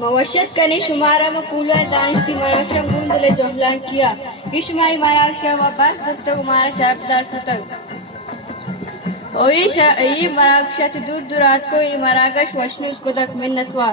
موشت كني شمارة مقولة دانشتي مراشا بوندل جهلان كيا كشماي مراشا وبس زبطة مارا شاب دار كتب وي مراكشا دور دورات को ये मराकश वशनुस को तक मिन्नतवा